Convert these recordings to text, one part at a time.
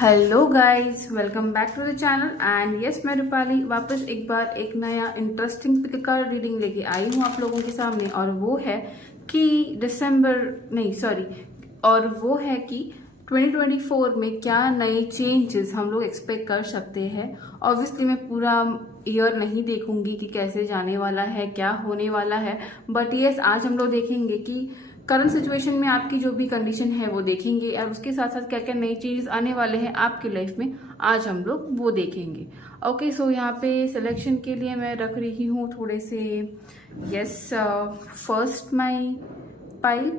Hello guys, welcome back to the channel. And yes, मैं रूपाली वापस एक बार एक नया इंटरेस्टिंग पिक का रीडिंग लेके आई हूँ आप लोगों के सामने। और वो है कि वो है कि 2024 में क्या नए चेंजेस हम लोग एक्सपेक्ट कर सकते हैं। ऑब्वियसली मैं पूरा ईयर नहीं देखूंगी कि कैसे जाने वाला है, क्या होने वाला है, बट यस आज हम लोग देखेंगे कि करंट सिचुएशन में आपकी जो भी कंडीशन है वो देखेंगे, और उसके साथ साथ क्या क्या नए चेंजेस आने वाले हैं आपकी लाइफ में आज हम लोग वो देखेंगे। ओके, सो यहाँ पे सिलेक्शन के लिए मैं रख रही हूँ थोड़े से yes first my pile.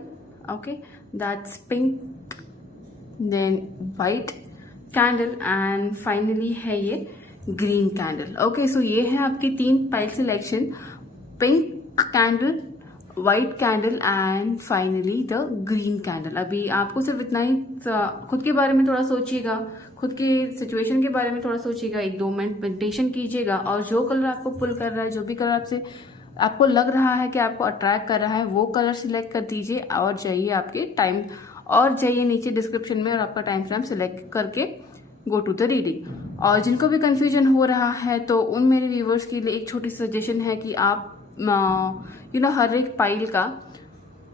Okay, that's pink, then white candle and finally है ये ग्रीन कैंडल। ओके, सो ये है आपकी तीन pile selection, pink candle, white candle and finally the green candle. अभी आपको सिर्फ इतना ही खुद के बारे में थोड़ा सोचिएगा, खुद के सिचुएशन के बारे में थोड़ा सोचिएगा, 1-2 मिनट मेडिटेशन कीजिएगा और जो कलर आपको पुल कर रहा है, जो भी कलर आपसे आपको लग रहा है कि आपको अट्रैक्ट कर रहा है, वो कलर सिलेक्ट कर दीजिए और जाइए आपके टाइम और जाइए नीचे डिस्क्रिप्शन में और आपका टाइम फ्रेम सिलेक्ट करके गो टू द रीडिंग। और जिनको भी कंफ्यूजन हो रहा है तो उन मेरे व्यूवर्स के लिए एक छोटी सजेशन है कि आप हर एक पाइल का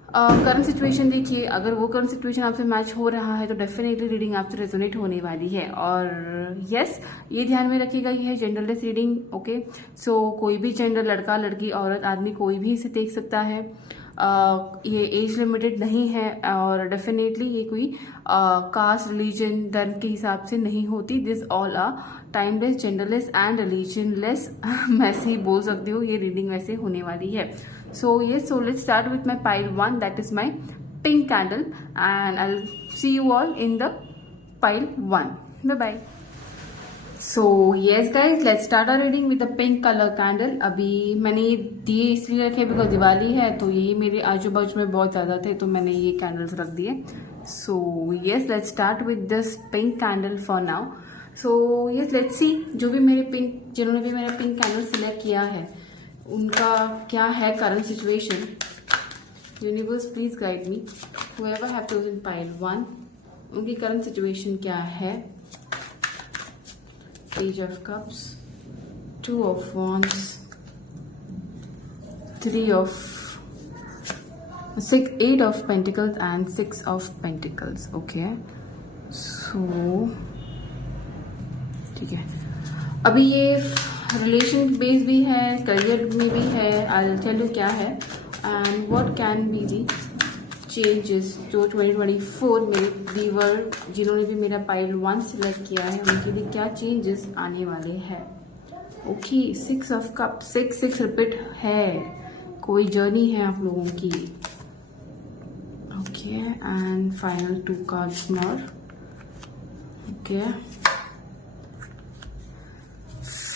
करंट सिचुएशन देखिए। अगर वो करंट सिचुएशन आपसे मैच हो रहा है तो डेफिनेटली रीडिंग आपसे रेजोनेट होने वाली है। और यस, ये ध्यान में रखिएगा, ये है जेंडरलेस रीडिंग। ओके, सो कोई भी जेंडर, लड़का लड़की औरत आदमी, कोई भी इसे देख सकता है। ये एज लिमिटेड नहीं है और डेफिनेटली ये कोई कास्ट, रिलीजन, धर्म के हिसाब से नहीं होती। This all a timeless, genderless and religionless मैं ऐसे ही बोल सकती हूँ, ये रीडिंग वैसे होने वाली है। So yes, so let's start with my pile 1, that is my pink candle, and I'll see you all in the pile 1. Bye bye. So yes guys, let's start our reading with the pink color candle. अभी मैंने ये दिए इसलिए रखे because Diwali है तो यही मेरे आजू बाजू में बहुत ज़्यादा थे तो मैंने ये कैंडल्स रख दिए। So yes, let's start with this pink candle for now. So yes, let's see जो भी मेरे पिंक, जिन्होंने भी मेरा पिंक कैंडल सिलेक्ट किया है उनका क्या है current situation. Universe please guide me, whoever have chosen pile 1, उनकी करंट सिचुएशन क्या है। Page of cups, 2 of wands, 8 of pentacles and 6 of pentacles। Okay, so ठीक है, अभी ये रिलेशन बेस भी है, करियर में भी है। आई टेल यू क्या है and what can be the changes जो 2024 मेरे व्यूअर जिन्होंने भी मेरा पाइल 1 सिलेक्ट किया है उनके लिए क्या चेंजेस आने वाले हैं। ओके, 6 ऑफ कप, 6 रिपीट है, कोई जर्नी है आप लोगों की। Okay, and final 2 cards more. Okay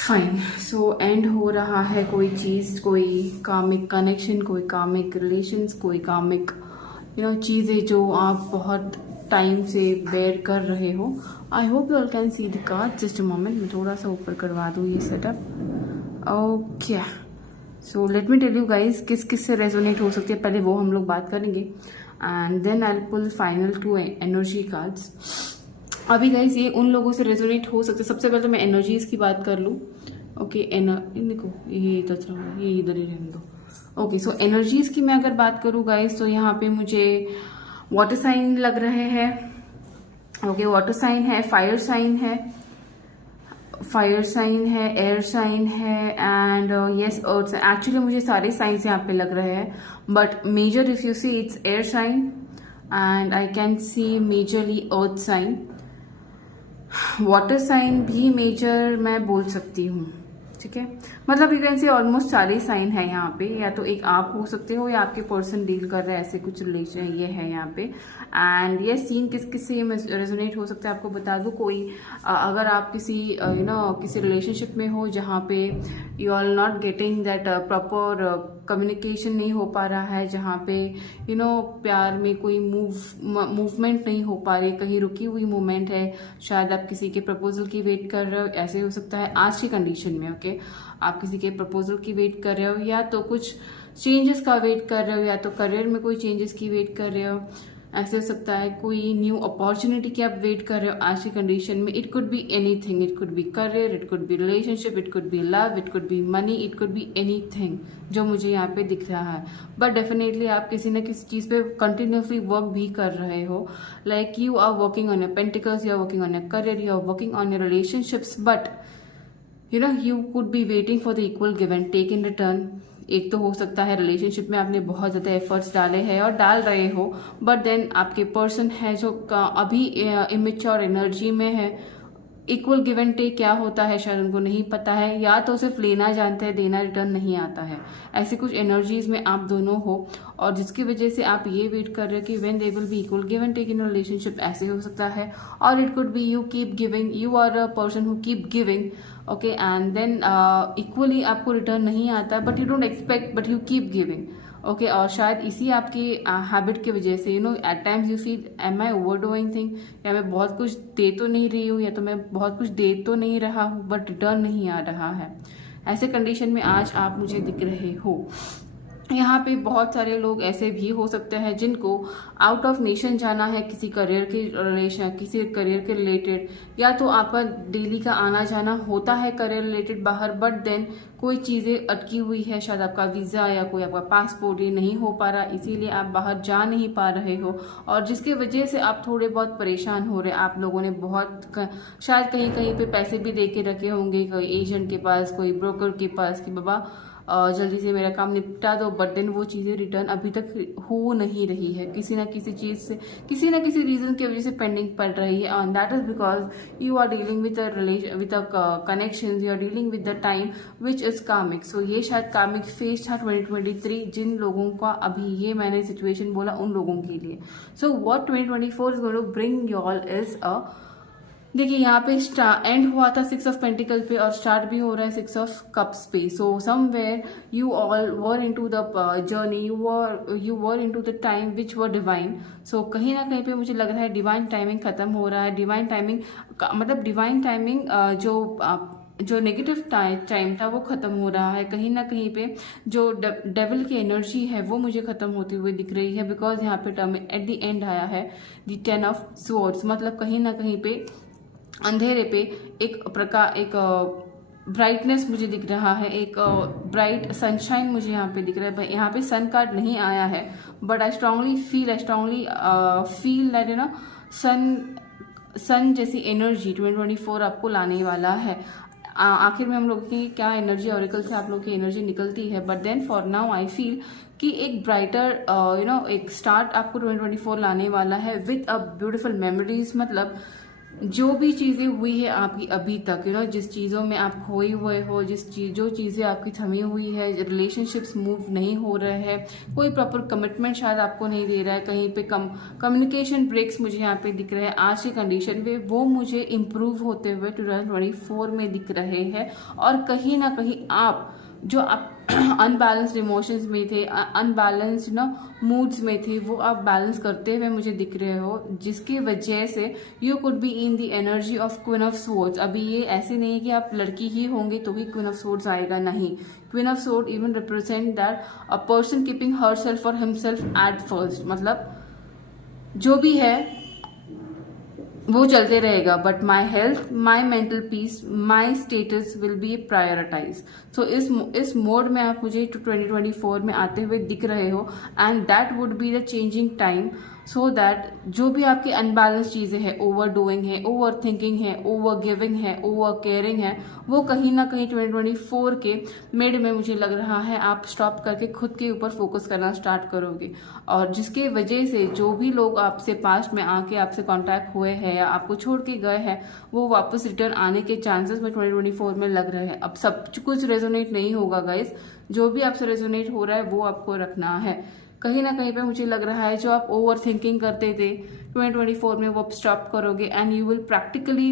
fine, so and हो रहा है कोई चीज, कोई कामिक कनेक्शन, कोई कामिक रिलेशंस, कोई कामिक चीजें जो आप बहुत टाइम से बेयर कर रहे हो। I hope you all can see the card. Just a moment, मैं थोड़ा सा ऊपर करवा दूँ ये setup. Okay, so let me tell you guys किस किस से रेजोनेट हो सकती है, पहले वो हम लोग बात करेंगे and then I pull final 2 energy cards. अभी गाइज ये उन लोगों से रेजोनेट हो सकते। सबसे पहले तो मैं एनर्जीज की बात कर लूँ। ओके, देखो ये इधर ही रहने दो। ओके, सो एनर्जीज की मैं अगर बात करूँ गाइज तो यहाँ पे मुझे वाटर साइन लग रहे हैं। ओके, वाटर साइन है, फायर साइन है, एयर साइन है एंड यस अर्थ। एक्चुअली मुझे सारे साइंस यहाँ पे लग रहे हैं but major if you see it's air sign and I can see majorly earth sign. Water sign भी मेजर मैं बोल सकती हूँ, ठीक है। मतलब यू कैन से ऑलमोस्ट सारे साइन है यहाँ पे, या तो एक आप हो सकते हो या आपके पर्सन डील कर रहे हैं, ऐसे कुछ रिलेशन ये है यहाँ पे। एंड ये सीन किस किस से रेजोनेट हो सकता है आपको बता दूँ। कोई अगर आप किसी किसी रिलेशनशिप में हो जहाँ पे you are not getting that proper communication नहीं हो पा रहा है, जहाँ पे प्यार में कोई मूवमेंट नहीं हो पा रही, कहीं रुकी हुई मूवमेंट है, शायद आप किसी के प्रपोजल की वेट कर रहे हो, ऐसे हो सकता है आज की कंडीशन में। ओके, आप किसी के प्रपोजल की वेट कर रहे हो या तो कुछ चेंजेस का वेट कर रहे हो या तो करियर में कोई चेंजेस की वेट कर रहे हो। ऐसे हो सकता है कोई न्यू अपॉर्चुनिटी की आप वेट कर रहे हो आज की कंडीशन में। It could be anything, it could B career, it could B relationship, it could B love, it could B money, it could be anything जो मुझे यहाँ पे दिख रहा है। बट डेफिनेटली आप किसी न किसी चीज़ पे कंटिन्यूसली वर्क भी कर रहे हो। Like you are working on your pentacles, you are working on your career, you are working on your relationships, but you could be waiting for the equal give and take in return। एक तो हो सकता है relationship में आपने बहुत ज़्यादा efforts डाले हैं और डाल रहे हो, बट देन आपके पर्सन है जो अभी इमेच्योर एनर्जी में है। इक्वल गिव एंड टेक क्या होता है शायद उनको नहीं पता है, या तो सिर्फ लेना जानते हैं, देना रिटर्न नहीं आता है। ऐसी कुछ एनर्जीज में आप दोनों हो, और जिसकी वजह से आप ये वेट कर रहे हो कि when they will be equal give and take in relationship, ऐसे हो सकता है। और it could be you keep giving, you are a person who keep giving, okay, and then equally आपको रिटर्न नहीं आता, but you don't expect, but you keep giving, okay. और शायद इसी आपकी हैबिट की वजह से at times you feel am I over doing thing, या मैं बहुत कुछ दे तो नहीं रही हूँ, या तो मैं बहुत कुछ दे तो नहीं रहा हूँ बट रिटर्न नहीं आ रहा है। ऐसे कंडीशन में आज आप मुझे दिख रहे हो। यहाँ पे बहुत सारे लोग ऐसे भी हो सकते हैं जिनको आउट ऑफ नेशन जाना है किसी करियर के रिलेशन, किसी करियर के रिलेटेड, या तो आपका डेली का आना जाना होता है करियर रिलेटेड बाहर, बट देन कोई चीज़ें अटकी हुई है, शायद आपका वीज़ा या कोई आपका पासपोर्ट ये नहीं हो पा रहा, इसीलिए आप बाहर जा नहीं पा रहे हो, और जिसके वजह से आप थोड़े बहुत परेशान हो रहे हैं। आप लोगों ने बहुत शायद कहीं कहीं पे पैसे भी दे के रखे होंगे, कोई एजेंट के पास, कोई ब्रोकर के पास कि बाबा जल्दी से मेरा काम निपटा दो, बट देन वो चीज़ें रिटर्न अभी तक हो नहीं रही है, किसी ना किसी चीज़ से, किसी ना किसी रीज़न की वजह से पेंडिंग पड़ रही है। And that is because you are dealing with with connection, you are dealing with the time which is karmic. So ये शायद कामिक फेज था 2023 जिन लोगों का अभी ये मैंने सिचुएशन बोला उन लोगों के लिए। So what 2024 is going to bring you all is देखिए यहाँ पे एंड हुआ था 6 ऑफ पेंटिकल पे, और स्टार्ट भी हो रहा है 6 ऑफ कप्स पे। So somewhere you all were into the journey, you were into the time which were divine. So कहीं ना कहीं पे मुझे लग रहा है डिवाइन टाइमिंग खत्म हो रहा है। डिवाइन टाइमिंग मतलब डिवाइन टाइमिंग जो नेगेटिव टाइम था वो खत्म हो रहा है। कहीं ना कहीं पे जो डेविल की एनर्जी है वो मुझे खत्म होती हुई दिख रही है, बिकॉज यहाँ पे टर्म एट द एंड आया है द 10 ऑफ स्वॉर्ड्स। मतलब कहीं ना कहीं पे अंधेरे पे एक प्रकार, एक ब्राइटनेस मुझे दिख रहा है, एक ब्राइट सनशाइन मुझे यहाँ पे दिख रहा है। यहाँ पे सन कार्ड नहीं आया है, but I strongly feel that sun जैसी एनर्जी 2024 आपको लाने वाला है। आखिर में हम लोग की क्या एनर्जी ऑरिकल से आप लोग की एनर्जी निकलती है, but then for now I feel कि एक ब्राइटर एक स्टार्ट आपको 2024 लाने वाला है विद अ ब्यूटिफुल मेमोरीज। मतलब जो भी चीज़ें हुई है आपकी अभी तक, जिस चीज़ों में आप खोए हुए हो, जो चीज़ें आपकी थमी हुई है, रिलेशनशिप्स मूव नहीं हो रहे हैं, कोई प्रॉपर कमिटमेंट शायद आपको नहीं दे रहा है, कहीं पे कम्युनिकेशन ब्रेक्स मुझे यहाँ पे दिख रहे हैं आज की कंडीशन पे, वो मुझे इम्प्रूव होते हुए 2024 में दिख रहे हैं। और कहीं ना कहीं आप जो आप अनबैलेंस्ड इमोशंस में थे, अनबैलेंस्ड मूड्स में थे, वो आप बैलेंस करते हुए मुझे दिख रहे हो, जिसकी वजह से you could be in the energy of queen of swords. अभी ये ऐसे नहीं है कि आप लड़की ही होंगे तो ही क्वीन ऑफ स्वॉर्ड्स आएगा, नहीं। Queen of sword even represent that a person keeping her self और हिमसेल्फ एट फर्स्ट। मतलब जो भी है वो चलते रहेगा, but my health, my mental peace, my status will be prioritize. So इस मोड में आप मुझे 2024 में आते हुए दिख रहे हो, and that would be the changing time, so that जो भी आपकी अनबैलेंस चीज़ें हैं, ओवर डूइंग है, ओवर थिंकिंग है, ओवर गिविंग है, ओवर केयरिंग है, वो कहीं ना कहीं 2024 के मिड में मुझे लग रहा है आप स्टॉप करके खुद के ऊपर फोकस करना स्टार्ट करोगे। और जिसके वजह से जो भी लोग आपसे पास्ट में आके आपसे कांटेक्ट हुए हैं या आपको छोड़ के गए हैं, वो वापस रिटर्न आने के चांसेस में 2024 में लग रहे हैं। अब सब कुछ रेजोनेट नहीं होगा गाइस, जो भी आपसे रेजोनेट हो रहा है वो आपको रखना है। कहीं ना कहीं पे मुझे लग रहा है जो आप ओवर थिंकिंग करते थे 2024 में वो आप स्टॉप करोगे, and you will practically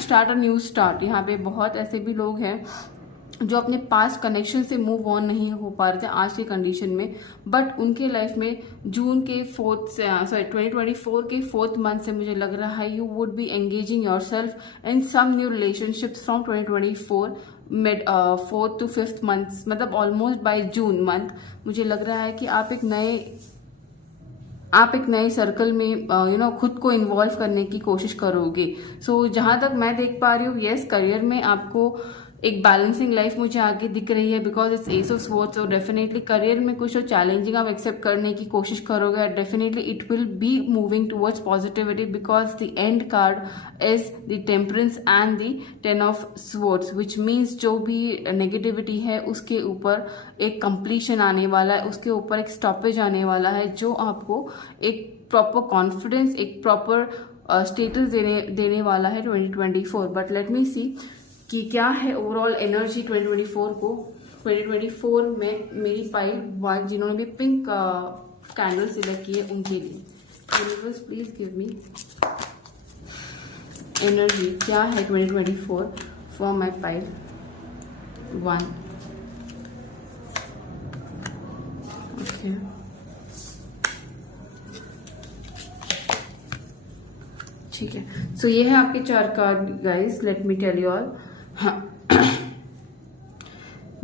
start a new start. यहाँ पे बहुत ऐसे भी लोग हैं जो अपने पास्ट कनेक्शन से मूव ऑन नहीं हो पा रहे थे आज की कंडीशन में, बट उनके लाइफ में जून के 2024 के 4th मंथ से मुझे लग रहा है you would be engaging yourself in some new relationships from 2024 mid 4th to 5th months, मतलब ऑलमोस्ट बाय जून मंथ मुझे लग रहा है कि आप एक नए आप एक नए सर्कल में खुद को इन्वॉल्व करने की कोशिश करोगे। सो जहां तक मैं देख पा रही हूँ, यस, करियर में आपको एक बैलेंसिंग लाइफ मुझे आगे दिख रही है, because it's S of swords. और डेफिनेटली करियर में कुछ और चैलेंजिंग आप एक्सेप्ट करने की कोशिश करोगे, definitely it will be moving towards positivity, because the end card is the temperance and the 10 of swords, which means जो भी नेगेटिविटी है उसके ऊपर एक कंप्लीशन आने वाला है, उसके ऊपर एक स्टॉपेज आने वाला है, जो आपको एक प्रॉपर कॉन्फिडेंस, एक प्रॉपर स्टेटस देने वाला है 2024। बट लेट मी सी कि क्या है ओवरऑल एनर्जी 2024 को। 2024 में मेरी पाइल 1, जिन्होंने भी पिंक कैंडल सिलेक्ट किए उनके लिए universe please give me energy क्या है 2024 फॉर माई पाइल 1। ओके, ठीक है। सो ये है आपके 4 card guys, let me tell you all.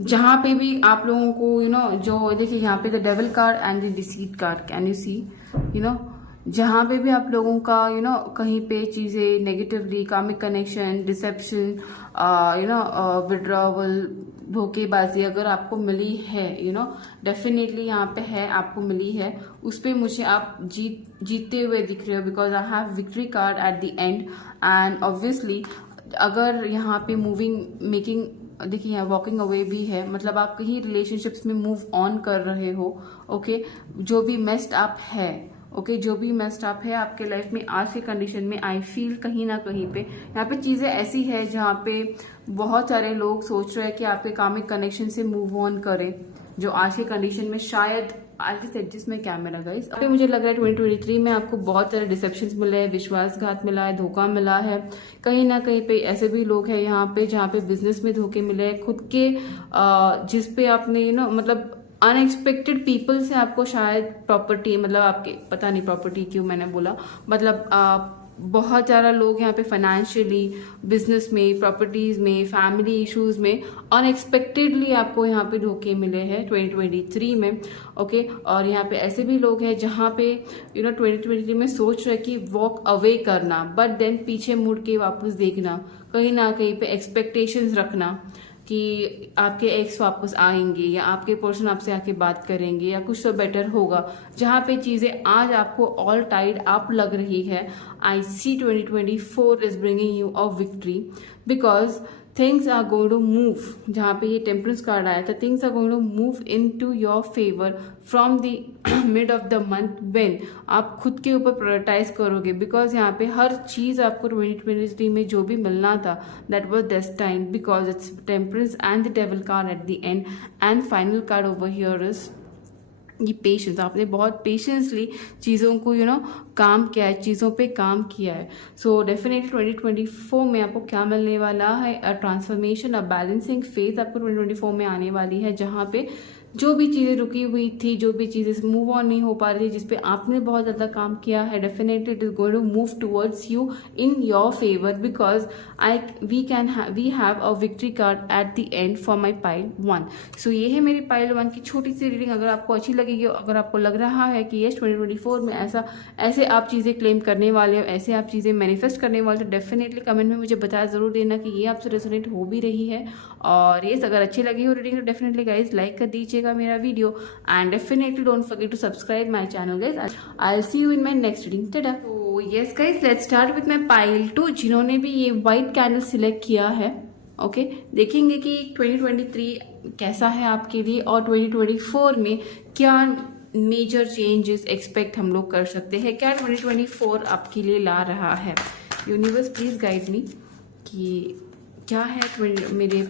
जहां पे भी आप लोगों को जो देखिए यहाँ पे the devil card and the deceit card, can you see जहां पे भी आप लोगों का कहीं पे चीजें negatively, karmic connection, deception, withdrawal, धोखेबाजी अगर आपको मिली है, डेफिनेटली यहाँ पे है, आपको मिली है, उस पे मुझे आप जीतते हुए दिख रहे हो, because I have victory card at the end. And obviously अगर यहाँ पे मेकिंग देखिए, यहाँ वॉकिंग अवे भी है, मतलब आप कहीं रिलेशनशिप्स में मूव ऑन कर रहे हो। ओके, जो भी मेस्ड अप है, जो भी मेस्ड अप है आपके लाइफ में आज के कंडीशन में, आई फील कहीं ना कहीं पे यहाँ पे चीजें ऐसी है जहाँ पे बहुत सारे लोग सोच रहे हैं कि आपके कामिक कनेक्शन से मूव ऑन करें, जो आज के कंडीशन में शायद जिसमें क्या मिला गाइस, अभी मुझे लग रहा है 2023 में आपको बहुत सारे डिसेप्शंस मिले हैं, विश्वासघात मिला है, धोखा मिला है। कहीं ना कहीं पे ऐसे भी लोग हैं यहाँ पे जहाँ पे बिजनेस में धोखे मिले हैं, खुद के जिस पे आपने मतलब अनएक्सपेक्टेड पीपल से आपको शायद प्रॉपर्टी, मतलब आपके पता नहीं प्रॉपर्टी क्यों मैंने बोला, मतलब बहुत ज़्यादा लोग यहाँ पे फाइनेंशियली, बिजनेस में, प्रॉपर्टीज में, फैमिली इश्यूज में अनएक्सपेक्टेडली आपको यहाँ पे धोखे मिले हैं 2023 में। ओके, और यहाँ पे ऐसे भी लोग हैं जहाँ पे 2023 में सोच रहे कि वॉक अवे करना, बट देन पीछे मुड़ के वापस देखना, कहीं ना कहीं पे एक्सपेक्टेशंस रखना कि आपके एक्स वापस आएंगे या आपके पर्सन आपसे आके बात करेंगे या कुछ तो बेटर होगा, जहाँ पे चीज़ें आज आपको ऑल टाइड अप लग रही है। I see 2024 is bringing you a victory, because things are going to move. जहाँ पे ये टेम्परेंस कार्ड आया था, things are going to move into your favour from the mid of the month, when आप खुद के ऊपर prioritise करोगे, बिकॉज यहाँ पे हर चीज़ आपको 2023 में जो भी मिलना था that was destined, because it's temperance and the devil card at the end. And final card over here is ये पेशेंस। आपने बहुत पेशेंसली चीज़ों को काम किया है, चीज़ों पे काम किया है। सो डेफिनेटली 2024 में आपको क्या मिलने वाला है, a transformation, a balancing phase आपको 2024 में आने वाली है, जहाँ पे जो भी चीज़ें रुकी हुई थी, जो भी चीज़ें मूव ऑन नहीं हो पा रही थी, जिसपे आपने बहुत ज़्यादा काम किया है, definitely it is going to move towards you in your favour, because we have a victory card at the end for my pile 1। सो ये है मेरी पाइल 1 की छोटी सी रीडिंग। अगर आपको अच्छी लगेगी, अगर आपको लग रहा है कि यस 2024 में ऐसे आप चीज़ें क्लेम करने वाले हो, ऐसे आप चीज़ें मैनिफेस्ट करने वाले, तो डेफिनेटली कमेंट में मुझे बता ज़रूर देना कि ये आपसे रेजोनेट हो भी रही है। और ये अगर अच्छी लगी हो रीडिंग तो डेफिनेटली गाइज लाइक कर दीजिएगा मेरा video, and definitely don't forget to subscribe my channel guys. I will see you in my next reading. Tata. तो yes guys, let's start with my pile 2। जिन्होंने भी ये व्हाइट कैंडल सिलेक्ट किया है, okay, देखेंगे कि 2023 कैसा है आपके लिए और 2024 में क्या मेजर चेंजेस एक्सपेक्ट हम लोग कर सकते हैं, क्या 2024 आपके लिए ला रहा है। यूनिवर्स प्लीज गाइड मी कि क्या है मेरे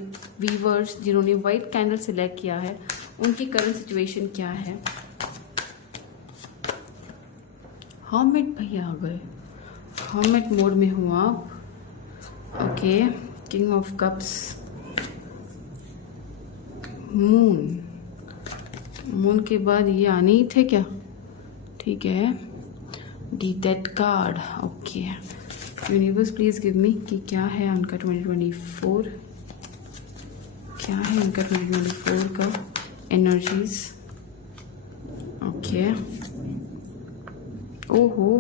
व्यूवर्स जिन्होंने व्हाइट कैंडल सिलेक्ट किया है, उनकी करंट सिचुएशन क्या है। हर्मिट भैया आ गए, हर्मिट मोड में हूँ आप। Okay, king of cups, moon के बाद ये आने ही थे क्या, ठीक है, D that card. Okay, universe please give me कि क्या है उनका 2024, क्या है उनका 2024 का एनर्जीज। ओके, ओहो,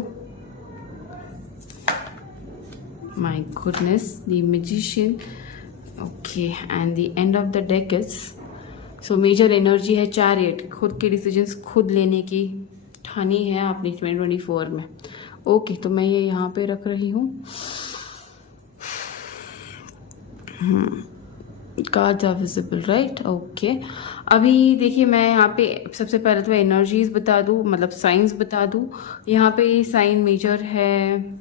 my goodness, the magician. Okay, and the end of the deck is so major energy है chariot, खुद के डिसीजंस खुद लेने की ठानी है आपने 2024 में। ओके, तो मैं ये यहाँ पे रख रही हूँ। Cards are visible, right? Okay, अभी देखिए मैं यहाँ पे सबसे पहले तो एनर्जीज बता दूँ, मतलब साइंस बता दूँ। यहाँ पे साइन मेजर है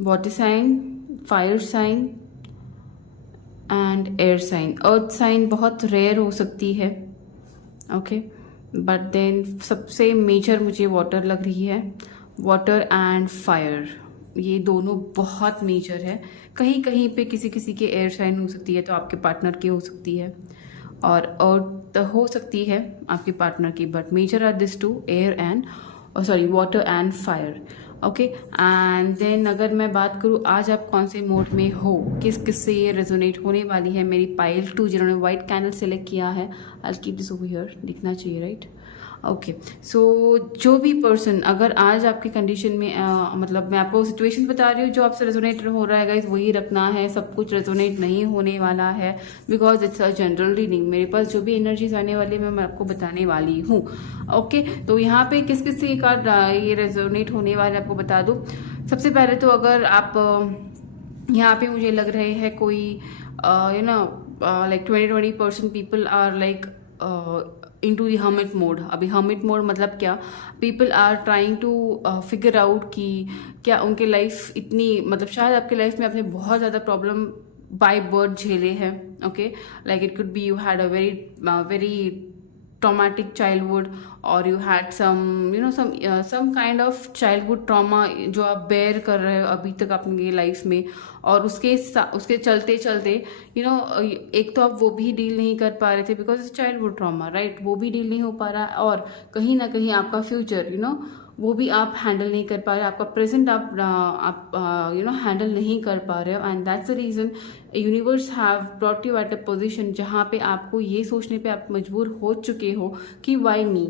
water sign, fire sign and air sign. Earth sign बहुत रेयर हो सकती है, ओके, बट देन सबसे मेजर मुझे वाटर लग रही है। वाटर एंड फायर, ये दोनों बहुत मेजर है। कहीं कहीं पे किसी किसी के एयर साइन हो सकती है, तो आपके पार्टनर की हो सकती है, और अर्थ हो सकती है आपके पार्टनर की, but major are this two, air and water and fire. Okay, and then अगर मैं बात करूँ आज आप कौन से मोड में हो, किस किस से ये रेजोनेट होने वाली है मेरी पाइल 2 जिन्होंने वाइट कैंडल सेलेक्ट किया है। I will keep this over here, दिखना चाहिए, राइट? ओके, सो जो भी पर्सन अगर आज आपकी कंडीशन में मतलब मैं आपको सिचुएशन बता रही हूँ जो आपसे रेजोनेट हो रहा है गाइस, वही रखना है। सब कुछ रेजोनेट नहीं होने वाला है, because it's a general reading. मेरे पास जो भी एनर्जीज आने वाली है मैं आपको बताने वाली हूँ। ओके, तो यहाँ पे किस किस से कार्ड ये रेजोनेट होने वाले आपको बता दूँ। सबसे पहले तो अगर आप यहाँ पे मुझे लग रहे हैं कोई like 20% people are like into the hermit mode। अभी hermit mode मतलब क्या, people are trying to figure out कि क्या उनके लाइफ इतनी, मतलब शायद आपके लाइफ में आपने बहुत ज़्यादा प्रॉब्लम बाय बर्थ झेले हैं। Okay, like it could be you had a very traumatic childhood, or you had some kind of childhood trauma जो आप बेयर कर रहे हो अभी तक अपनी लाइफ में, और उसके चलते चलते एक तो आप वो भी डील नहीं कर पा रहे थे because it's childhood trauma, right? वो भी डील नहीं हो पा रहा है, और कहीं ना कहीं आपका फ्यूचर वो भी आप हैंडल नहीं कर पा रहे, आपका प्रेजेंट आप हैंडल नहीं कर पा रहे हो। And that's the reason universe have brought you at a position जहाँ पे आपको ये सोचने पे आप मजबूर हो चुके हो कि वाई मी,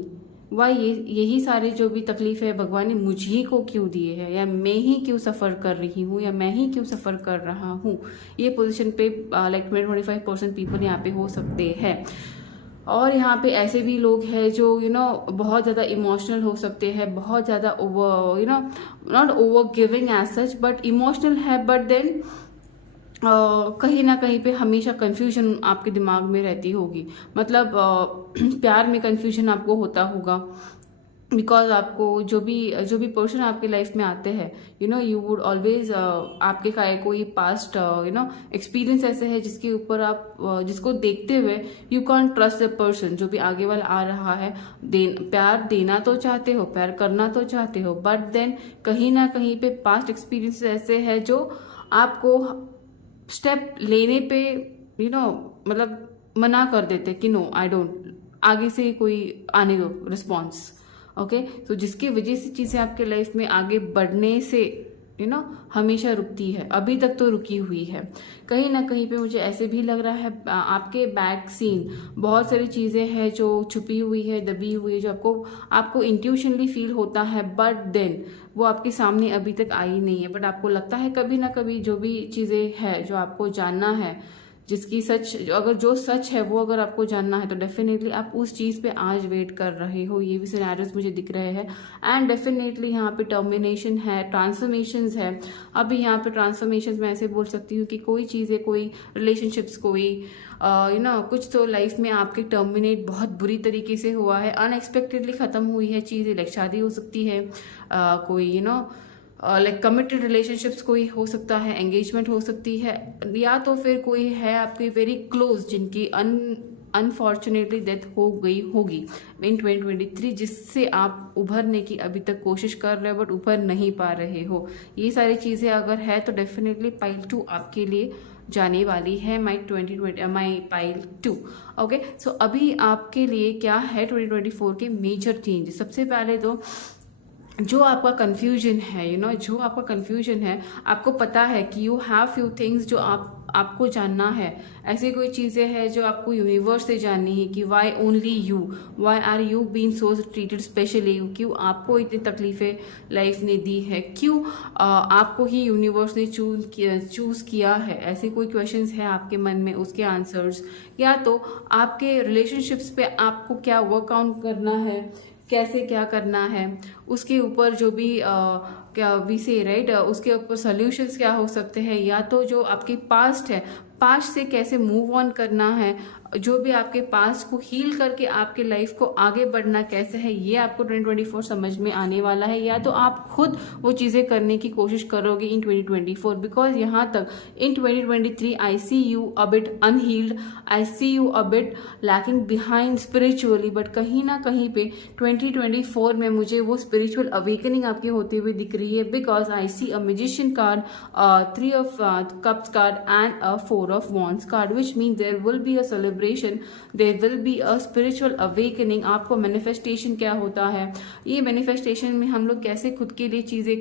वाई यही सारे जो भी तकलीफ है भगवान ने मुझे को क्यों दिए है, या मैं ही क्यों सफ़र कर रही हूँ, या मैं ही क्यों सफ़र कर रहा हूँ। ये पोजीशन पे लाइक 25% पीपल यहाँ पे हो सकते हैं। और यहाँ पे ऐसे भी लोग हैं जो बहुत ज़्यादा इमोशनल हो सकते हैं, बहुत ज़्यादा over not over giving as such, but emotional है, बट देन कहीं ना कहीं पे हमेशा कंफ्यूजन आपके दिमाग में रहती होगी। मतलब प्यार में कंफ्यूजन आपको होता होगा, बिकॉज आपको जो भी पर्सन आपके लाइफ में आते हैं यू वुड ऑलवेज आपके कोई पास्ट एक्सपीरियंस ऐसे है जिसके ऊपर आप जिसको देखते हुए you can trust the person जो भी आगे वाला आ रहा है। प्यार देना तो चाहते हो, प्यार करना तो चाहते हो, बट देन कहीं ना कहीं पे पास्ट एक्सपीरियंस ऐसे है जो आपको स्टेप लेने पे मतलब मना कर देते कि नो आई डोंट, आगे से कोई आने दो रिस्पॉन्स। ओके, तो जिसकी वजह से चीज़ें आपके लाइफ में आगे बढ़ने से हमेशा रुकती है, अभी तक तो रुकी हुई है। कहीं ना कहीं पे मुझे ऐसे भी लग रहा है आपके बैक सीन बहुत सारी चीज़ें हैं जो छुपी हुई है, दबी हुई है, जो आपको इंट्यूशनली फील होता है, बट देन वो आपके सामने अभी तक आई नहीं है। बट आपको लगता है कभी ना कभी जो भी चीज़ें हैं जो आपको जानना है, जिसकी जो सच है वो अगर आपको जानना है, तो डेफिनेटली आप उस चीज़ पे आज वेट कर रहे हो। ये भी सिनेरियोस मुझे दिख रहे हैं। एंड डेफिनेटली यहाँ पे टर्मिनेशन है, ट्रांसफॉर्मेशंस है। अभी यहाँ पे ट्रांसफॉर्मेशंस मैं ऐसे बोल सकती हूँ कि कोई चीज़ें, कोई रिलेशनशिप्स, कोई कुछ तो लाइफ में आपके टर्मिनेट बहुत बुरी तरीके से हुआ है, अनएक्सपेक्टेडली ख़त्म हुई है चीज़ें। लाइक शादी हो सकती है, कोई लाइक कमिटेड रिलेशनशिप्स कोई हो सकता है, एंगेजमेंट हो सकती है, या तो फिर कोई है आपकी वेरी क्लोज जिनकी अनफॉर्चुनेटली डेथ हो गई होगी इन 2023, जिससे आप उभरने की अभी तक कोशिश कर रहे हो बट उभर नहीं पा रहे हो। ये सारी चीज़ें अगर है तो डेफिनेटली पाइल 2 आपके लिए जाने वाली है, माई पाइल 2। ओके, सो अभी आपके लिए क्या है 2024 के मेजर चेंज। सबसे पहले तो जो आपका कन्फ्यूजन है जो आपका कन्फ्यूजन है, आपको पता है कि यू हैव फ्यू थिंग्स जो आपको जानना है, ऐसी कोई चीज़ें हैं जो आपको यूनिवर्स से जाननी है कि why only you, why are you being so treated specially, क्यों आपको इतनी तकलीफ़ें लाइफ ने दी है, क्यों आपको ही यूनिवर्स ने चूज़ किया है। ऐसे कोई क्वेश्चंस है आपके मन में, उसके आंसर्स, या तो आपके रिलेशनशिप्स पे आपको क्या वर्कआउट करना है, कैसे क्या करना है, उसके ऊपर जो भी क्या वी से राइट, उसके ऊपर सॉल्यूशंस क्या हो सकते हैं, या तो जो आपकी पास्ट है, पास्ट से कैसे मूव ऑन करना है, जो भी आपके पास्ट को हील करके आपके लाइफ को आगे बढ़ना कैसे है, ये आपको 2024 समझ में आने वाला है। या तो आप खुद वो चीज़ें करने की कोशिश करोगे इन 2024, बिकॉज यहाँ तक in 2023 I see you a bit unhealed, I see you a bit lacking behind spiritually, but कहीं ना कहीं पे 2024 में मुझे वो स्पिरिचुअल अवेकनिंग आपकी होते हुए दिख रही है, because I see a magician card, 3 of cups card and a 4 of wands card, which means there will be a celebration, there will be a spiritual awakening। आपको manifestation क्या होता है, ये manifestation में हम लोग कैसे खुद के लिए चीज़ें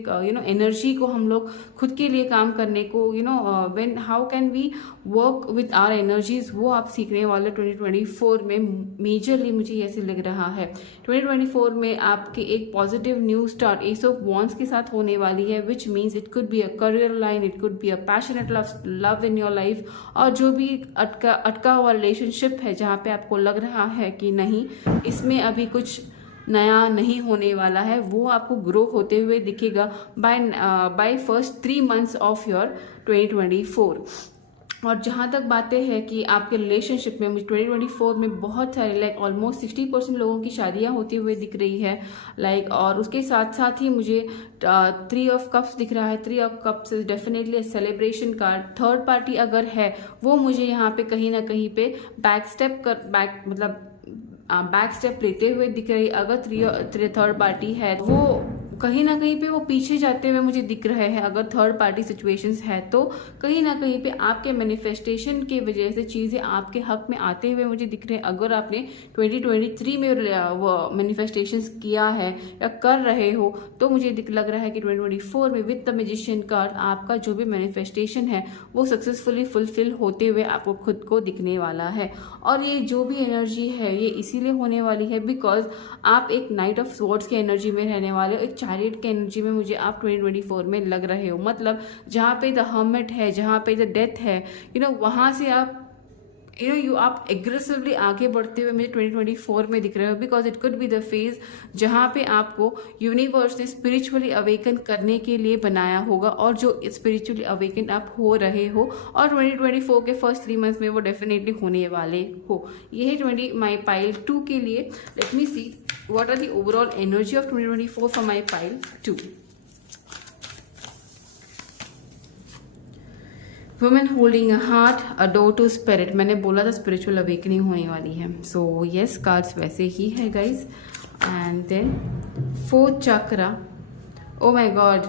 एनर्जी को हम लोग खुद के लिए काम करने को when how can we work with our energies, वो आप सीखने वाले 2024 में मेजरली मुझे ऐसे लग रहा है। 2024 में आपके एक positive new start S of wands के साथ होने वाली है, which means it could be a career line, it could be a passionate love in your life, और जो भी अटका हुआ रिलेशनशिप है जहाँ पे आपको लग रहा है कि नहीं इसमें अभी कुछ नया नहीं होने वाला है, वो आपको ग्रो होते हुए दिखेगा by first 3 months of your 2024। और जहाँ तक बातें हैं कि आपके रिलेशनशिप में मुझे 2024 में बहुत सारे लाइक ऑलमोस्ट 60% लोगों की शादियाँ होती हुई दिख रही है लाइक, और उसके साथ साथ ही मुझे 3 of cups दिख रहा है। 3 of cups is definitely celebration card. Third party अगर है वो मुझे यहाँ पे कहीं ना कहीं पे बैक स्टेप लेते हुए दिख रही। अगर थर्ड पार्टी है वो कहीं ना कहीं पे वो पीछे जाते हुए मुझे दिख रहे हैं। अगर थर्ड पार्टी सिचुएशंस है तो कहीं ना कहीं पे आपके मैनिफेस्टेशन की वजह से चीज़ें आपके हक में आते हुए मुझे दिख रहे हैं। अगर आपने 2023 में मैनिफेस्टेशंस किया है या कर रहे हो तो मुझे लग रहा है कि 2024 में विद द मैजिशियन कार्ड आपका जो भी मैनिफेस्टेशन है वो सक्सेसफुली फुलफिल होते हुए आपको खुद को दिखने वाला है। और ये जो भी एनर्जी है ये इसीलिए होने वाली है बिकॉज आप एक नाइट ऑफ स्वॉर्ड्स की एनर्जी में रहने वाले हो, एक चैरियट की एनर्जी में मुझे आप 2024 में लग रहे हो। मतलब जहाँ पे द हर्मिट है, जहाँ पे द डेथ है, वहाँ से आप आप एग्रेसिवली आगे बढ़ते हुए मुझे 2024 में दिख रहे हो because it could be the phase जहाँ पे आपको यूनिवर्स ने स्पिरिचुअली अवेकन करने के लिए बनाया होगा और जो स्पिरिचुअली अवेकन आप हो रहे हो और 2024 के फर्स्ट 3 months में वो डेफिनेटली होने वाले हो। ये है 20 माई पाइल 2 के लिए। Let me see what are the overall energy of 2024 for my pile 2। Women holding a heart, a door to spirit. मैंने बोला था स्पिरिचुअल अवेकनिंग होने वाली है। सो यस, कार्ड्स वैसे ही है guys. And then 4th chakra, oh my god,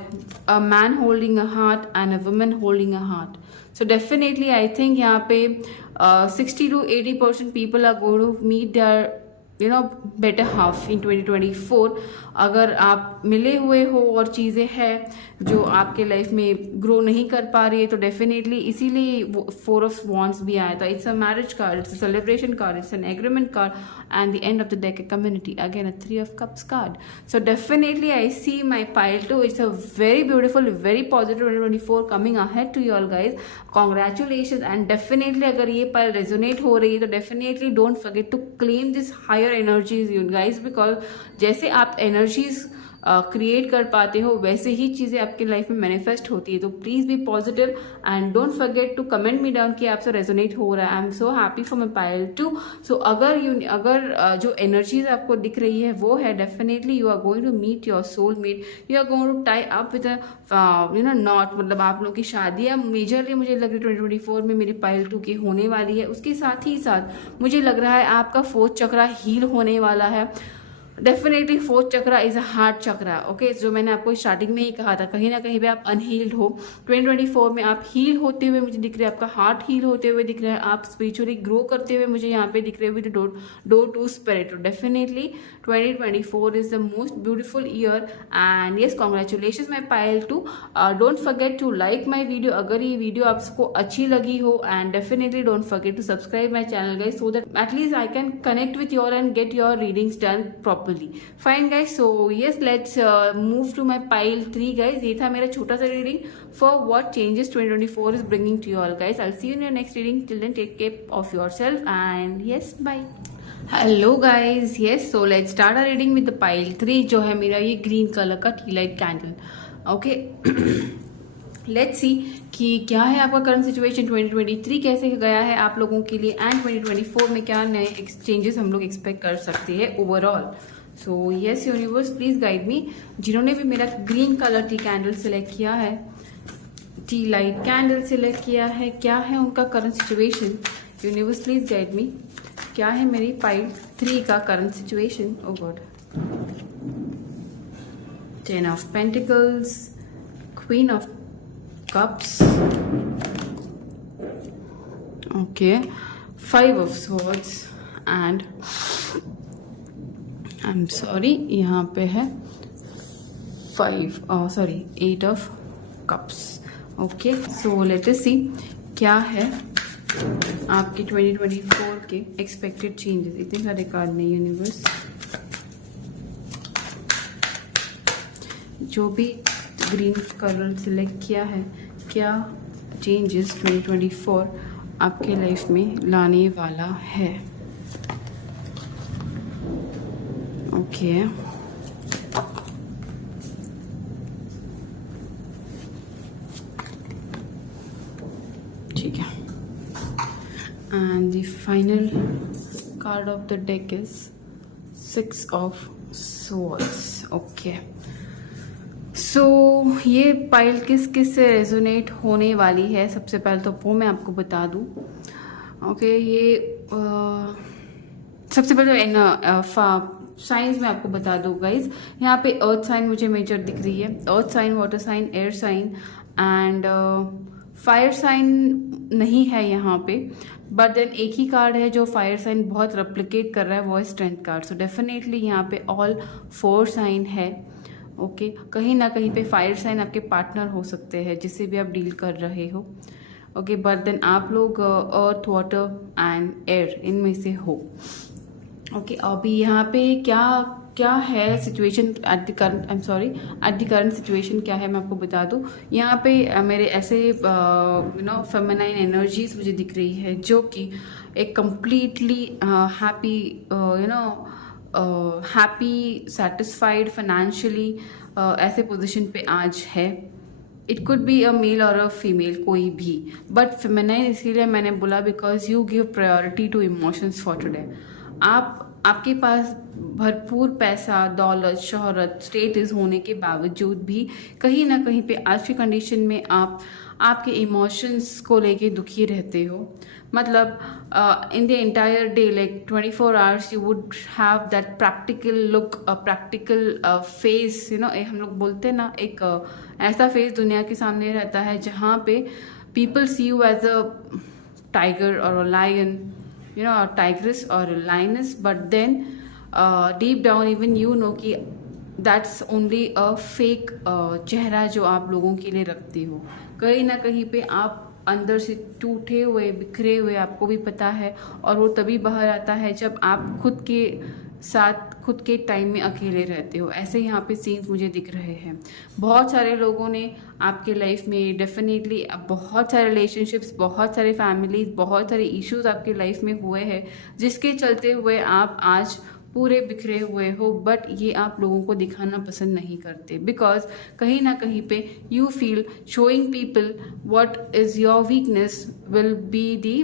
a man holding a heart and a women holding a heart. So definitely I think यहाँ पे 60 to 80% people are going to meet their better half in 2024। अगर आप मिले हुए हो और चीज़ें हैं जो आपके लाइफ में ग्रो नहीं कर पा रही है तो डेफिनेटली इसीलिए 4 of wands भी आया था। It's a marriage card, it's a celebration card, it's an agreement card and the end of the deck community, again a 3 of cups card. So definitely I see my pile 2, it's a very beautiful, very positive 2024 coming ahead to you all guys. Congratulation. And definitely अगर ये pile resonate हो रही है तो definitely don't forget to claim this higher energies you guys, because जैसे आप energies create कर पाते हो वैसे ही चीज़ें आपके लाइफ में मैनिफेस्ट होती है। तो please be positive and don't forget to comment me down कि आपसे रेजोनेट हो रहा है। I am so happy for my pile 2। So अगर जो एनर्जीज आपको दिख रही है वो है definitely you are going to meet your soulmate, you are going to tie up with knot, मतलब आप लोगों की शादियाँ मेजरली मुझे लग रही है 2024 में मेरी पाइल 2 की होने वाली है। उसके साथ ही साथ मुझे लग रहा है आपका 4th चक्रा हील होने वाला है। Definitely fourth chakra is a heart chakra. Okay, जो मैंने आपको स्टार्टिंग में ही कहा था, कहीं ना कहीं पे आप अनहील्ड हो। 2024 में आप हील होते हुए मुझे दिख रहे हैं, आपका हार्ट हील होते हुए दिख रहा है, आप स्पिरिचुअली ग्रो करते हुए मुझे यहाँ पे दिख रहे हैं with door to spirit. Definitely 2024 is the most beautiful year and yes, congratulation my pile two. Don't forget to like my video अगर ये वीडियो आपको अच्छी लगी हो, and definitely don't forget to subscribe my channel guys, so that at least I can connect with your and get your readings done proper. Fine guys, so yes let's move to my pile 3 guys. ये था मेरा छोटा सा reading for what changes 2024 is bringing to you all guys. I will see you in your next reading. Till then take care of yourself and yes bye. Hello guys, yes so let's start our reading with the pile 3, जो है मेरा ये green colour का tea light candle. Okay, let's see कि क्या है आपका current situation, 2023 कैसे गया है आप लोगों के लिए, एंड 2024 में क्या नए चेंजेस हम लोग एक्सपेक्ट कर सकते हैं overall. So yes universe, please guide मी। जिन्होंने भी मेरा green colour T candle select किया है, टी लाइट कैंडल सिलेक्ट किया है, क्या है उनका current situation? Universe please guide me, क्या है मेरी पाइल 3 का current situation? Oh God, 10 of pentacles, queen of cups, okay, 5 of swords and I am sorry, यहाँ पे है 8 of cups. Okay, so let us see क्या है आपके 2024 के एक्सपेक्टेड चेंजेस। इतने सारे कार्ड नहीं यूनिवर्स, जो भी ग्रीन कलर सिलेक्ट किया है, क्या चेंजेस 2024 आपके लाइफ में लाने वाला है? ओके, ठीक है, and the final card of the deck is 6 of swords. Okay, so ये पाइल किस किस से रेजोनेट होने वाली है, सबसे पहले तो वो मैं आपको बता दूं। ओके, ये सबसे पहले साइंस में आपको बता दूँ गाइज। यहाँ पे अर्थ साइन मुझे मेजर दिख रही है, earth sign, water sign, air sign and fire sign नहीं है यहाँ पे, बट देन एक ही कार्ड है जो फायर साइन बहुत रेप्लिकेट कर रहा है, वो है स्ट्रेंथ कार्ड। सो डेफिनेटली यहाँ पे ऑल 4 साइन है। ओके, कहीं ना कहीं पे फायर साइन आपके पार्टनर हो सकते हैं जिससे भी आप डील कर रहे हो। ओके, बट देन आप लोग अर्थ, वाटर एंड एयर इनमें से हो। ओके, अभी यहाँ पे क्या है situation at the current situation क्या है मैं आपको बता दूँ। यहाँ पे मेरे ऐसे फेमिनाइन एनर्जीज मुझे दिख रही है जो कि एक completely happy happy satisfied financially ऐसे पोजीशन पे आज है। It could be a male और अ फीमेल, कोई भी, बट फेमिनाइन इसीलिए मैंने बोला because you give priority to emotions for today. आपके पास भरपूर पैसा, दौलत, शोहरत, स्टेटस होने के बावजूद भी कहीं ना कहीं पे आज की कंडीशन में आपके इमोशंस को लेके दुखी रहते हो। मतलब in the entire day, like 24 hours you would have that practical look, practical face, हम लोग बोलते हैं ना, एक ऐसा फेस दुनिया के सामने रहता है जहाँ पे people see you as a tiger और a lion, a tigress or a lioness, but then deep down even you know कि that's only a fake चेहरा जो आप लोगों के लिए रखते हो। कहीं ना कहीं पे आप अंदर से टूटे हुए, बिखरे हुए, आपको भी पता है, और वो तभी बाहर आता है जब आप खुद के साथ खुद के टाइम में अकेले रहते हो। ऐसे यहाँ पे सीन्स मुझे दिख रहे हैं। बहुत सारे लोगों ने आपके लाइफ में डेफिनेटली बहुत सारे रिलेशनशिप्स, बहुत सारे फैमिलीज, बहुत सारे इश्यूज आपके लाइफ में हुए हैं जिसके चलते हुए आप आज पूरे बिखरे हुए हो, बट ये आप लोगों को दिखाना पसंद नहीं करते बिकॉज कहीं ना कहीं पे you feel showing people what is your weakness will be the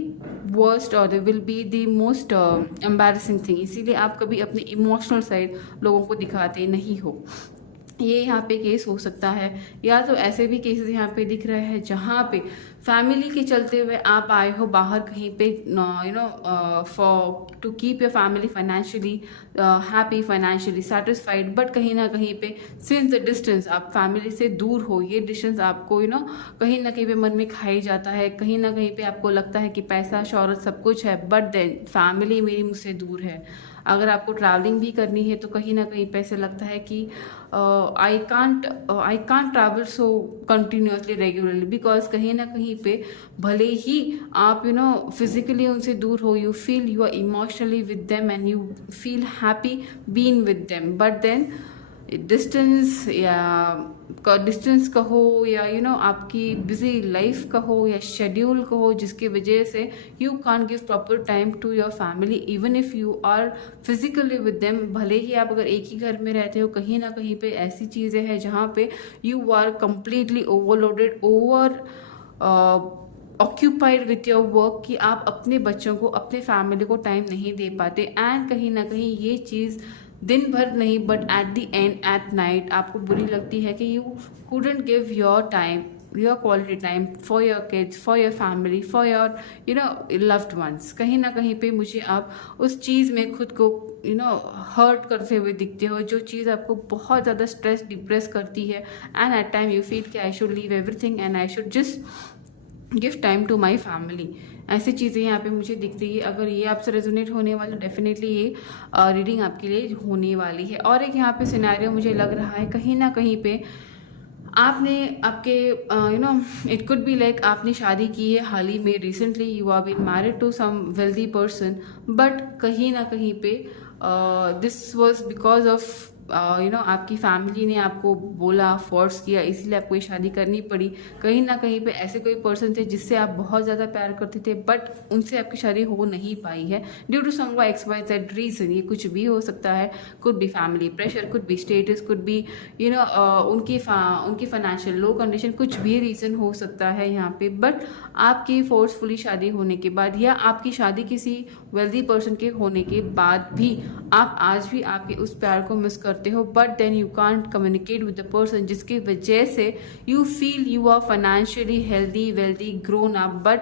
worst और will be the most embarrassing thing. इसीलिए आप कभी अपनी इमोशनल साइड लोगों को दिखाते नहीं हो। ये यहाँ पे केस हो सकता है। या तो ऐसे भी केसेस यहाँ पे दिख रहे हैं जहाँ पे फैमिली के चलते हुए आप आए हो बाहर कहीं पे, for to keep your family financially happy, financially satisfied, but कहीं ना कहीं पे सिंस द डिस्टेंस आप फैमिली से दूर हो, ये डिस्टेंस आपको कहीं ना कहीं पे मन में खाई जाता है। कहीं ना कहीं पे आपको लगता है कि पैसा शौहरत सब कुछ है, बट देन फैमिली मेरी मुझसे दूर है। अगर आपको ट्रैवलिंग भी करनी है तो कहीं ना कहीं पे ऐसे लगता है कि I can't travel so continuously regularly, because कहीं ना कहीं पे भले ही आप फिजिकली उनसे दूर हो, you feel you are emotionally with them and you feel happy being with them, but then distance या डिस्टेंस कहो या आपकी बिजी लाइफ कहो या शेड्यूल कहो, जिसकी वजह से you can't give proper time to your family even if you are physically with them. भले ही आप अगर एक ही घर में रहते हो, कहीं ना कहीं पे ऐसी चीज़ें हैं जहाँ पे you are completely overloaded, occupied with your work, कि आप अपने बच्चों को, अपने फैमिली को टाइम नहीं दे पाते। एंड कहीं ना कहीं ये चीज़ दिन भर नहीं but at the and at night आपको बुरी लगती है कि you couldn't give your time, your quality time for your kids, for your family, for your loved ones। कहीं ना कहीं पे मुझे आप उस चीज़ में खुद को हर्ट करते हुए दिखते हो, जो चीज़ आपको बहुत ज़्यादा स्ट्रेस डिप्रेस करती है। And at time you feel कि I should leave everything and I should just give time to my family. ऐसी चीज़ें यहाँ पे मुझे दिखती है। अगर ये आपसे रेजोनेट होने वाला, डेफिनेटली ये रीडिंग आपके लिए होने वाली है। और एक यहाँ पे सिनेरियो मुझे लग रहा है कहीं ना कहीं पे आपने आपके इट कुड बी लाइक आपने शादी की है हाल ही में, recently you are been married to some wealthy person, but कहीं ना कहीं पे दिस वॉज बिकॉज ऑफ आपकी फैमिली ने आपको बोला, फोर्स किया, इसीलिए आपको ये शादी करनी पड़ी। कहीं ना कहीं पे ऐसे कोई पर्सन थे जिससे आप बहुत ज़्यादा प्यार करते थे, बट उनसे आपकी शादी हो नहीं पाई है due to some XYZ reason. ये कुछ भी हो सकता है, could be family pressure, could be status, could be उनकी फाइनेंशियल लो कंडीशन, कुछ भी रीज़न हो सकता है यहाँ पे। बट आपकी फोर्सफुली शादी होने के बाद या आपकी शादी किसी वेल्दी पर्सन के होने के बाद भी आप आज भी आपके उस प्यार को मिस करते हो, but then you can't communicate with the person, जिसकी वजह से you feel you are financially healthy, wealthy, grown up, but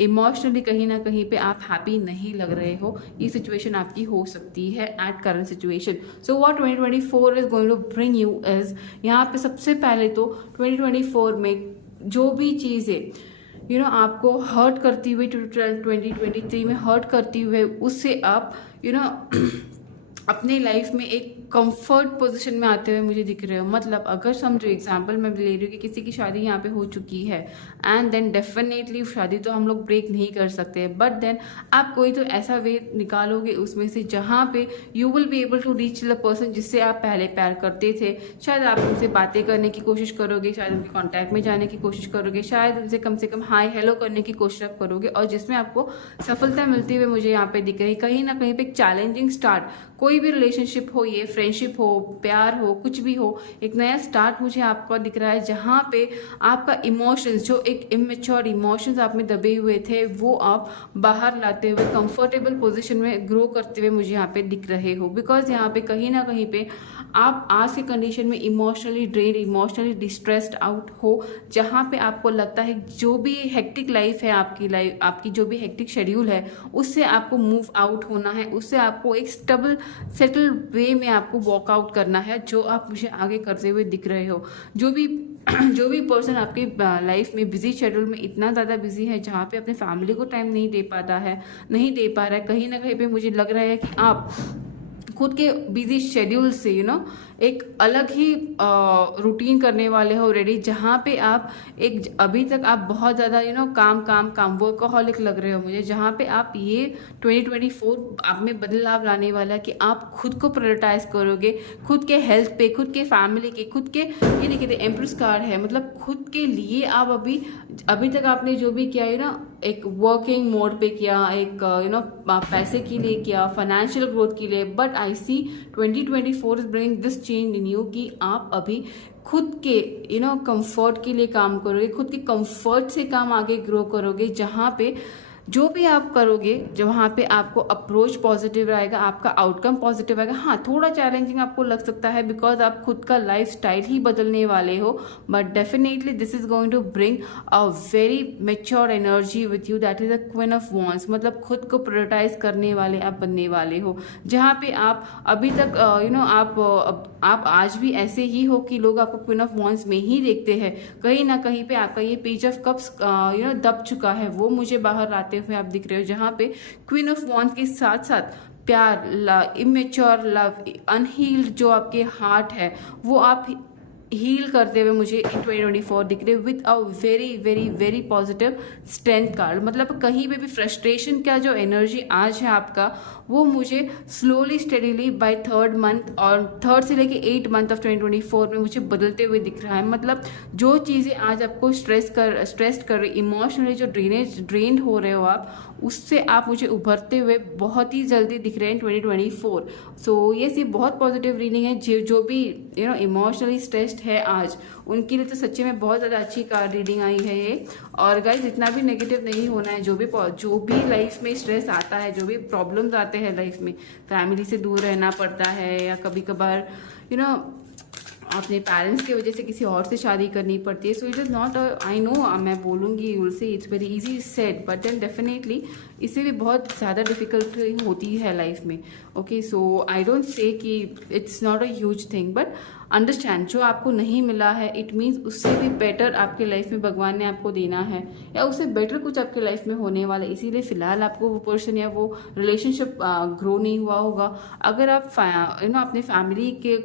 emotionally कहीं ना कहीं पे आप हैप्पी नहीं लग रहे हो। ये सिचुएशन आपकी हो सकती है at current situation. So what 2024 is going to bring you is, यहाँ पे सबसे पहले तो 2024 में जो भी चीज़ें आपको हर्ट करती हुई 2023 में हर्ट करती हुई, उससे आप अपने लाइफ में एक कंफर्ट पोजीशन में आते हुए मुझे दिख रहे हो। मतलब अगर समझो एग्जांपल मैं ले रही हूँ कि किसी की शादी यहाँ पे हो चुकी है एंड देन डेफिनेटली शादी तो हम लोग ब्रेक नहीं कर सकते, बट देन आप कोई तो ऐसा वे निकालोगे उसमें से जहाँ पे you will be able to reach the person जिससे आप पहले प्यार करते थे। शायद आप उनसे बातें करने की कोशिश करोगे, शायद उनके कॉन्टैक्ट में जाने की कोशिश करोगे, शायद उनसे कम से कम हाई हेलो करने की कोशिश आप करोगे, और जिसमें आपको सफलता मिलती हुई मुझे यहाँ पे दिख रही। कहीं ना कहीं पे एक चैलेंजिंग स्टार्ट, कोई भी रिलेशनशिप हो, ये फ्रेंडशिप हो, प्यार हो, कुछ भी हो, एक नया स्टार्ट मुझे आपका दिख रहा है जहाँ पे आपका इमोशंस, जो एक इमेच्योर इमोशंस आप में दबे हुए थे, वो आप बाहर लाते हुए कंफर्टेबल पोजीशन में ग्रो करते हुए मुझे यहाँ पे दिख रहे हो। बिकॉज यहाँ पे कहीं ना कहीं पे आप आज की कंडीशन में emotionally drain, emotionally distressed out हो, जहाँ पे आपको लगता है जो भी हेक्टिक लाइफ है आपकी जो भी हेक्टिक शेड्यूल है, उससे आपको मूव आउट होना है, उससे आपको एक स्टेबल सेटल वे में आपको वॉकआउट करना है, जो आप मुझे आगे करते हुए दिख रहे हो। जो भी पर्सन आपकी लाइफ में बिजी शेड्यूल में इतना ज़्यादा बिजी है जहाँ पे अपने फैमिली को टाइम नहीं दे पा रहा है, कहीं ना कहीं पे मुझे लग रहा है कि आप खुद के बिजी शेड्यूल से एक अलग ही रूटीन करने वाले हो ऑलरेडी, जहाँ पे आप अभी तक आप बहुत ज़्यादा काम वर्कaholic लग रहे हो मुझे, जहाँ पे आप ये 2024 आप में बदलाव लाने वाला है कि आप खुद को प्रायोरिटाइज करोगे, खुद के हेल्थ पे, खुद के फैमिली के, खुद के ये देखिए एम्प्रेस कार्ड है, मतलब खुद के लिए आप अभी तक आपने जो भी किया एक वर्किंग मोड पे किया, एक पैसे के लिए किया, फाइनेंशियल ग्रोथ के लिए, but I see 2024 is bringing this change in you कि आप अभी खुद के कंफर्ट के लिए काम करोगे, खुद के कंफर्ट से काम आगे ग्रो करोगे, जहाँ पे जो भी आप करोगे जो वहाँ पे आपको अप्रोच पॉजिटिव रहेगा, आपका आउटकम पॉजिटिव आएगा। हाँ, थोड़ा चैलेंजिंग आपको लग सकता है बिकॉज आप खुद का लाइफ स्टाइल ही बदलने वाले हो, but definitely this is going to bring a very mature energy with you, that is a queen of wands. मतलब खुद को प्रायोरिटाइज करने वाले आप बनने वाले हो, जहाँ पे आप अभी तक आप आज भी ऐसे ही हो कि लोग आपको क्वीन ऑफ वॉन्ड्स में ही देखते हैं। कहीं ना कहीं पे आपका ये पेज ऑफ कप्स दब चुका है, वो मुझे बाहर लाते हुए आप दिख रहे हो, जहाँ पे क्वीन ऑफ वॉन्ड्स के साथ साथ प्यार, इमेच्योर लव, अनहील्ड जो आपके हार्ट है वो आप हील करते हुए मुझे इन 2024 दिख रहे with a very very very positive strength card. मतलब कहीं पे भी फ्रस्ट्रेशन का जो एनर्जी आज है आपका, वो मुझे slowly steadily bye 3rd month और 3rd से लेके 8 मंथ ऑफ 2024 में मुझे बदलते हुए दिख रहा है। मतलब जो चीज़ें आज आपको स्ट्रेस्ड कर रही, इमोशनली जो ड्रेन्ड हो रहे हो आप, उससे आप मुझे उभरते हुए बहुत ही जल्दी दिख रहे हैं 2024। सो ये बहुत पॉजिटिव रीडिंग है। जो भी इमोशनली स्ट्रेस्ड है आज, उनके लिए तो सच्चे में बहुत ज़्यादा अच्छी कार्ड रीडिंग आई है ये। और गाइज इतना भी नेगेटिव नहीं होना है। जो भी लाइफ में स्ट्रेस आता है, जो भी प्रॉब्लम्स आते हैं लाइफ में, फैमिली से दूर रहना पड़ता है या कभी कभार अपने पेरेंट्स की वजह से किसी और से शादी करनी पड़ती है, so it is not, I know मैं बोलूँगी you will say it's very easy said, but then definitely इससे भी बहुत ज़्यादा डिफिकल्ट होती है लाइफ में। Okay, so I don't say कि it's not a huge thing, but understand जो आपको नहीं मिला है इट मीन्स उससे भी बेटर आपके लाइफ में भगवान ने आपको देना है, या उससे बेटर कुछ आपके लाइफ में होने वाला है। इसीलिए फिलहाल आपको वो पर्सन या वो रिलेशनशिप ग्रो नहीं हुआ होगा। अगर आप अपने फैमिली के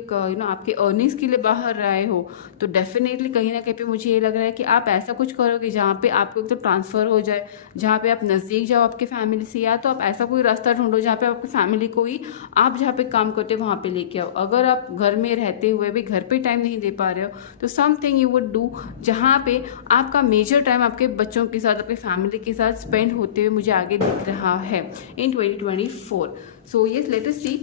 आपके अर्निंग्स के लिए बाहर रहे हो, तो डेफिनेटली कहीं ना कहीं पे मुझे ये लग रहा है कि आप ऐसा कुछ करोगे जहाँ पे आपको तो ट्रांसफ़र हो जाए, जहाँ पे आप नज़दीक जाओ आपके फैमिली से, या तो आप ऐसा कोई रास्ता ढूंढो जहाँ पे आपकी फैमिली को ही आप जहाँ पे काम करते हो वहाँ पे लेके आओ। अगर आप घर में रहते हुए भी घर पे टाइम नहीं दे पा रहे हो, तो समथिंग यू वुड डू जहाँ पे आपका मेजर टाइम आपके बच्चों के साथ, आपके फैमिली के साथ स्पेंड होते हुए मुझे आगे दिख रहा है in 2024। So yes, let us see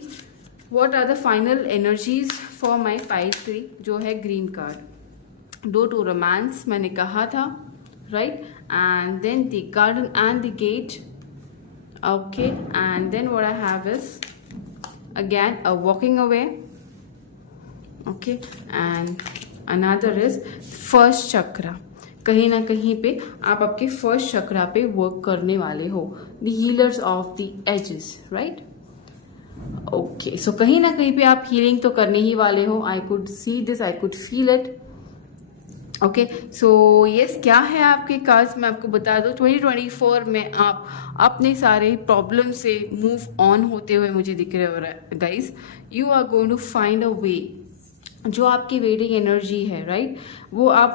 what are the final energies for my pile 3, जो है green card. Door to romance मैंने कहा था, right, and then the garden and the gate. Okay, and then what I have is again a walking away. Okay, and another is first chakra. कहीं ना कहीं पे आप आपके फर्स्ट चक्रा पे वर्क करने वाले हो, the healers of the ages, right. Okay, so कहीं ना कहीं पे आप हीलिंग तो करने ही वाले हो। I could see this, I could feel it. Okay, so yes, क्या है आपके कार्ड्स मैं आपको बता दूं। 2024 में आप अपने सारे प्रॉब्लम से मूव ऑन होते हुए मुझे दिख रहे हो guys. You are going to find a way. जो आपकी वेटिंग एनर्जी है, राइट, वो आप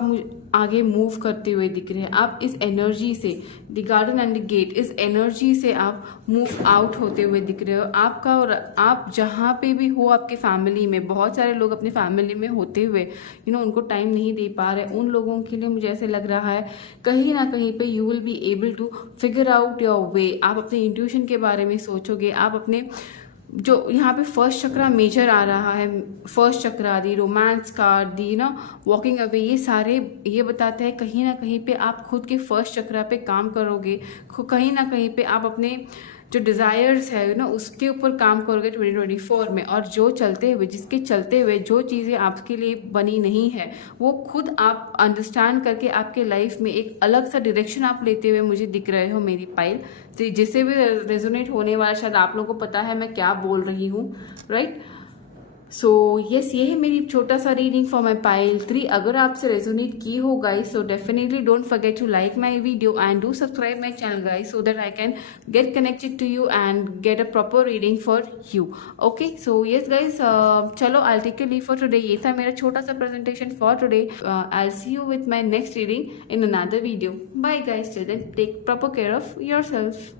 आगे मूव करते हुए दिख रहे हैं। आप इस एनर्जी से, the garden and the gate, इस एनर्जी से आप मूव आउट होते हुए दिख रहे हो। आपका और आप जहाँ पे भी हो आपके फैमिली में, बहुत सारे लोग अपने फैमिली में होते हुए उनको टाइम नहीं दे पा रहे, उन लोगों के लिए मुझे ऐसे लग रहा है कहीं ना कहीं पे you will be able to figure out your way. आप अपने इंट्यूशन के बारे में सोचोगे, आप अपने जो यहाँ पे फर्स्ट चक्रा मेजर आ रहा है, फर्स्ट चक्रा दी रोमांस कार्ड दी वॉकिंग अवे, ये सारे ये बताते हैं कहीं ना कहीं पे आप खुद के फर्स्ट चक्रा पे काम करोगे। कहीं ना कहीं पे आप अपने जो डिज़ायर्स है उसके ऊपर काम करोगे 2024 में। और जिसके चलते हुए जो चीज़ें आपके लिए बनी नहीं है, वो खुद आप अंडरस्टैंड करके आपके लाइफ में एक अलग सा डायरेक्शन आप लेते हुए मुझे दिख रहे हो मेरी पाइल। तो जिससे भी रेजोनेट होने वाला, शायद आप लोगों को पता है मैं क्या बोल रही हूँ, राइट। सो यस, ये है मेरी छोटा सा रीडिंग फॉर माई पाइल 3। अगर आपसे रेजोनेट की हो guys, so definitely don't forget to like my video and do subscribe my channel guys, so that I can get connected to you and get a proper reading for you. Okay, so yes guys, चलो I take you leave for today. ये था मेरा छोटा सा presentation for today. I see you with my next reading in another video. Bye guys, till then take proper care of your self.